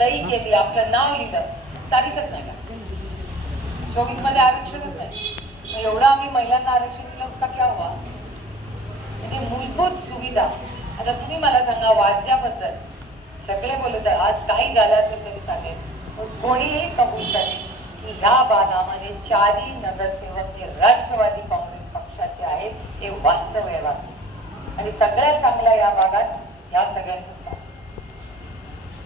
सही केली आपलं नाव लिहिलं तारीखच नाही का चोवीसमध्ये आरक्षणच नाही. एवढं आम्ही महिलांना आरक्षण दिलं उसका क्या हुआ? म्हणजे मूलभूत सुविधा. आता तुम्ही मला सांगा वाद्याबद्दल सगळे बोलत आहे, आज काही झालं असेल तरी चालेल. पण कोणीही कबूल करेल की ह्या भागामध्ये चारही नगरसेवक हे राष्ट्रवादी काँग्रेस पक्षाचे आहेत हे वास्तव्य आहे. आणि सगळ्यात चांगलं या भागात ह्या सगळ्यांचं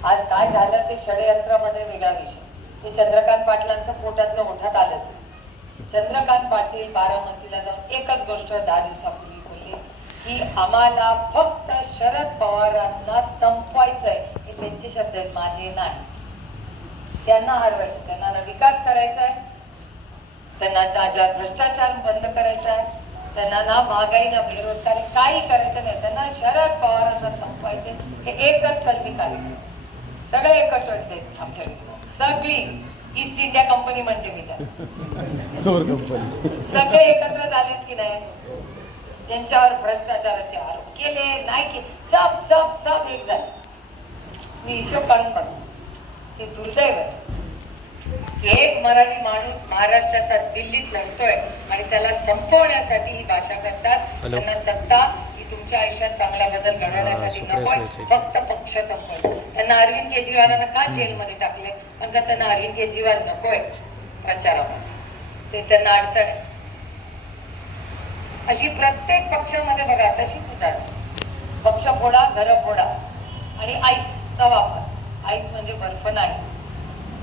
आज काय झालं ते षडयंत्रामध्ये वेगळा विषय. ते चंद्रकांत पाटलांचं पोटातलं ओठात आलंच. चंद्रकांत पाटील बारामतीला जाऊन एकच गोष्ट दहा दिवसापूर्वी बोलली. की आम्हाला फक्त शरद पवारांना संपवायचंय हे त्यांचे शब्द आहेत माझे नाही. त्यांना हरवायचं त्यांना ना विकास करायचा आहे त्यांना ताज्या भ्रष्टाचार बंद करायचा आहे त्यांना ना महागाई ना बेरोजगारी काही करायचं नाही. त्यांना शरद पवारांना संपवायचे हे एकच कल्पित आहे. सगळे एकत्र होते आमच्या. सगळी ईस्ट इंडिया कंपनी म्हणते मी त्या चोर कंपनी सगळे एकत्र झालेत की नाही? ज्यांच्यावर भ्रष्टाचाराचे आरोप केले नाही केले सब सब सब एक झाले. मी हिशोब काढून बघा ते दुर्दैव एक मराठी माणूस महाराष्ट्राचा दिल्लीत लढतोय आणि त्याला संपवण्यासाठी ही भाषा करतात. त्यांना सत्ता ही तुमच्या आयुष्यात चांगला बदल घडवण्यासाठी सुळेचे. फक्त पक्ष संपवतो त्यांना अरविंद केजरीवालांना का जेलमध्ये टाकले कारण का त्यांना अरविंद केजरीवाल नकोय? प्रचारामध्ये ते त्यांना अडचण आहे. अशी प्रत्येक पक्षामध्ये बघा तशीच उदाहरण. पक्ष फोडा घर फोडा. आणि आईसचा वापर. आईस म्हणजे बर्फ नाही.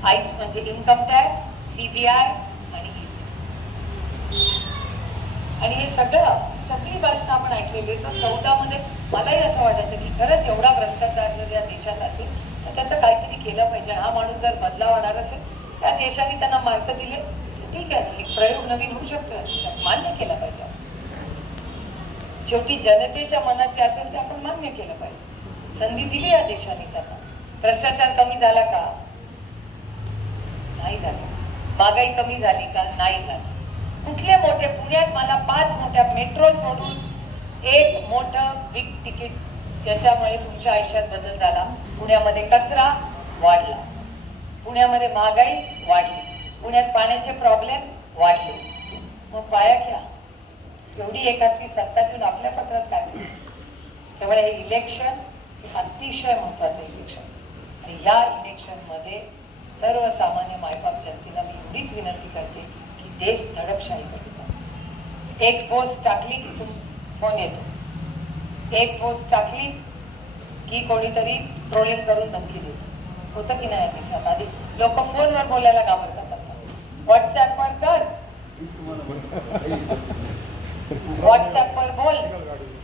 आईस म्हणजे इन्कम टॅक्स सीबीआय आणि ED. आणि हे सगळं सगळी भाषण आपण ऐकलेली तर चौदा मध्ये मलाही असं वाटायचं की खरंच एवढा भ्रष्टाचार जर या देशात असेल तर त्याचं काहीतरी केलं पाहिजे. हा माणूस जर बदलाव होणार असेल त्या देशाने त्यांना मार्क दिले ठीक आहे. एक प्रयोग नवीन होऊ शकतो या देशात. मान्य केला पाहिजे. शेवटी जनतेच्या मनाचे असेल ते आपण मान्य केलं पाहिजे. संधी दिली या देशाने त्यांना. भ्रष्टाचार कमी झाला का? नाही झाला. महागाई कमी झाली का? नाही झाली. कुठले मोठे पुण्यात मला पाच मोठ्या मेट्रो सोडून एक मोठं बिग तिकीट ज्याच्यामुळे तुमच्या आयुष्यात बदल झाला. पुण्यामध्ये कचरा वाढला. पुण्यामध्ये महागाई वाढली. पुण्यात पाण्याचे प्रॉब्लेम वाढले. मग पाया घ्या. एवढी एकाची सत्ता देऊन आपल्या पत्रात काय त्यामुळे हे इलेक्शन हे अतिशय महत्वाचं इलेक्शन आणि या इलेक्शनमध्ये सर्वसामान्य मायबाप जनतेला मी एवढीच विनंती करते की देश दडपशाहीकडे एक पोस्ट टाकली की फोन येतो? एक पोस्ट टाकली की कोणीतरी ट्रोलिंग करून धमकी देतो. होतं की नाही देशात आधी लोक फोनवर बोलायला घाबरतात आता. व्हॉट्सअपवर कर. व्हॉट्सअपवर बोल.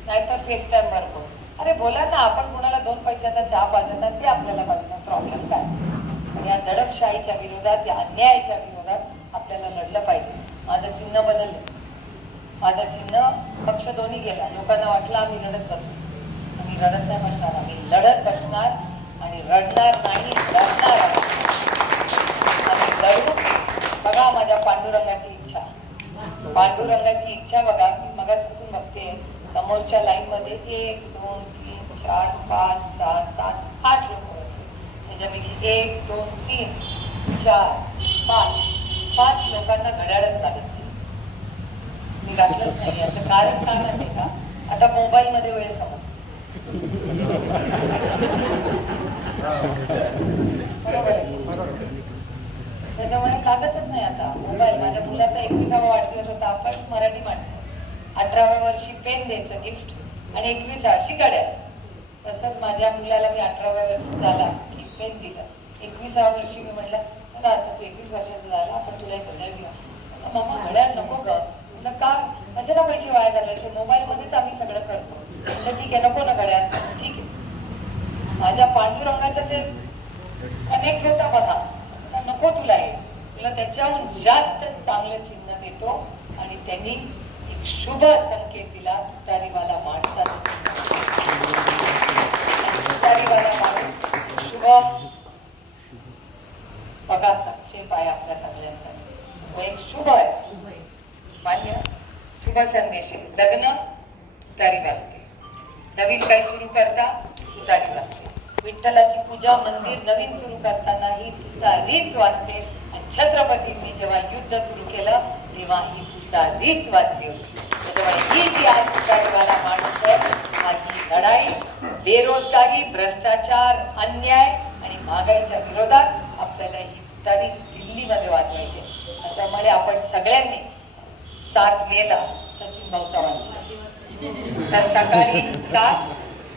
नाहीतर फेस टाईमवर बोल. अरे बोला ना आपण कोणाला दोन पैशाचा चहा पाजतात ते आपल्याला बघणं प्रॉब्लेम काय? या दडपशाहीच्या विरोधात या अन्यायाच्या विरोधात आपल्याला लढलं पाहिजे. माझं चिन्ह बदललं. माझं चिन्ह पक्ष दोन्ही गेला. लोकांना वाटलं आम्ही लढत बसू. आम्ही रडत नाही बसणार. आम्ही लढत बसणार आणि रडणार नाही लढणार आम्ही लढू. बघा माझ्या पांडुरंगाची इच्छा. पांडुरंगाची इच्छा बघा. मी मगासपासून बघते. समोरच्या लाईन मध्ये एक दोन तीन चार पाच सहा सात आठ लोक असते त्याच्यापेक्षा एक दोन तीन चार पाच. पाच लोकांना घड्याळच लागत नाही. मी घातलंच नाही याचं कारण काय माहितीये का? आता मोबाईल मध्ये वेळ समजते. त्याच्यामुळे लागतच नाही आता मोबाईल. माझ्या मुलाचा एकविसावा वाढदिवस होता. आपण मराठी माणसं. अठराव्या वर्षी पेन द्यायचं गिफ्ट. आणि एकवीस वर्षी गाड्या तसंच माझ्या मुलाला मी अठराव्या वर्षी झाला की पेन दिलं. एकविसाव्या वर्षी मी म्हटलं मला आता तू एकवीस वर्षाचा झाला आपण तुला एक घड्याळ घेऊ मम्मा घड्याळ नको ग. म्हटलं का? कशाला पैसे वाया घालायचे मोबाईल मध्येच आम्ही सगळं करतो. म्हटलं ठीक आहे नको ना घड्याळ. ठीक आहे. माझ्या पांडुरंगाचं ते कनेक्ट होता बघा. नको तुला हे. तुला त्याच्याहून जास्त चांगलं चिन्ह देतो आणि त्यांनी एक शुभ संकेत दिला तुतारीवाला माणसा तुतारीवाला माणूस. शुभ बघा आहे आपल्या सगळ्यांसाठी. एक शुभ आहे. मान्य? शुभ संदेश आहे. लग्न तुतारी वाजते. नवीन काही सुरू करता? तुतारी वाजते. विठ्ठलाची पूजा मंदिर नवीन सुरू करताना ही तुतारीच वाजते. आणि छत्रपतींनी जेव्हा युद्ध सुरू केलं तेव्हा ही तुतारीच वाजली होती. त्याच्यामुळे ही जी आज तुतारीवाला माणूस आहे माझी लढाई बेरोजगारी भ्रष्टाचार अन्याय आणि महागाईच्या विरोधात आपल्याला ही तुतारी दिल्लीमध्ये वाचवायचे. त्याच्यामुळे आपण सगळ्यांनी सात मेला सचिन भाऊ चव्हाण. तर सकाळी सात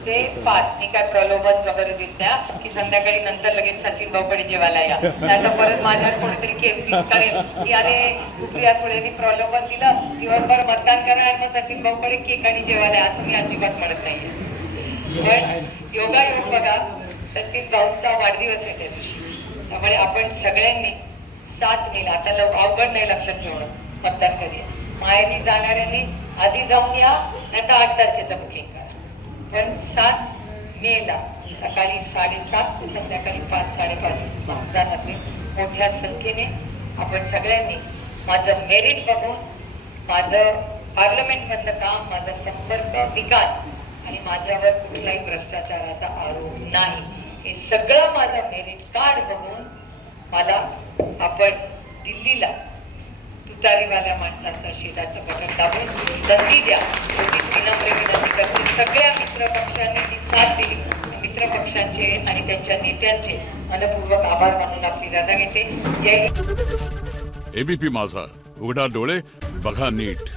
ते पाच मी काय प्रलोभन वगैरे देत नाही की संध्याकाळी नंतर लगेच सचिन भाऊकडे जेवायला या. नाही तर परत माझ्यावर कोणीतरी केस पीस करेल. की अरे सुप्रिया सुळेनी प्रलोभन दिलं दिवसभर मतदान करणार मग सचिन भाऊकडे केक आणि जेवायला असं मी अजिबात म्हणत नाहीये पण योगायोग बघा सचिन भाऊचा वाढदिवस आहे त्या दिवशी त्यामुळे आपण सगळ्यांनी सात मेला आता लव अवघड नाही लक्षात ठेवणं मतदान कधी माहेरी जाणाऱ्यांनी आधी जाऊन या नाही तर आठ तारखेचं बुकिंग करा. पण सात मेला. सकाळी साडेसात ते संध्याकाळी पाच साडेपाच मतदान असेल. मोठ्या संख्येने आपण सगळ्यांनी माझं मेरिट बघून माझं पार्लमेंटमधलं काम माझा संपर्क विकास आणि माझ्यावर कुठलाही भ्रष्टाचाराचा आरोप नाही. हे सगळं माझं मेरिट कार्ड बनवून मला आपण दिल्लीला तुतारीवाल्या माणसाचा शेताचं बटन दाबून संधी द्या. एवढीच विनम्र विनंती करते. सगळ्या मित्र पक्षांनी जी साथ दिली. मित्र पक्षांचे आणि त्यांच्या नेत्यांचे मनपूर्वक आभार मानून आपली रजा घेते. जय एबीपी माझा. उघडा डोळे बघा नीट.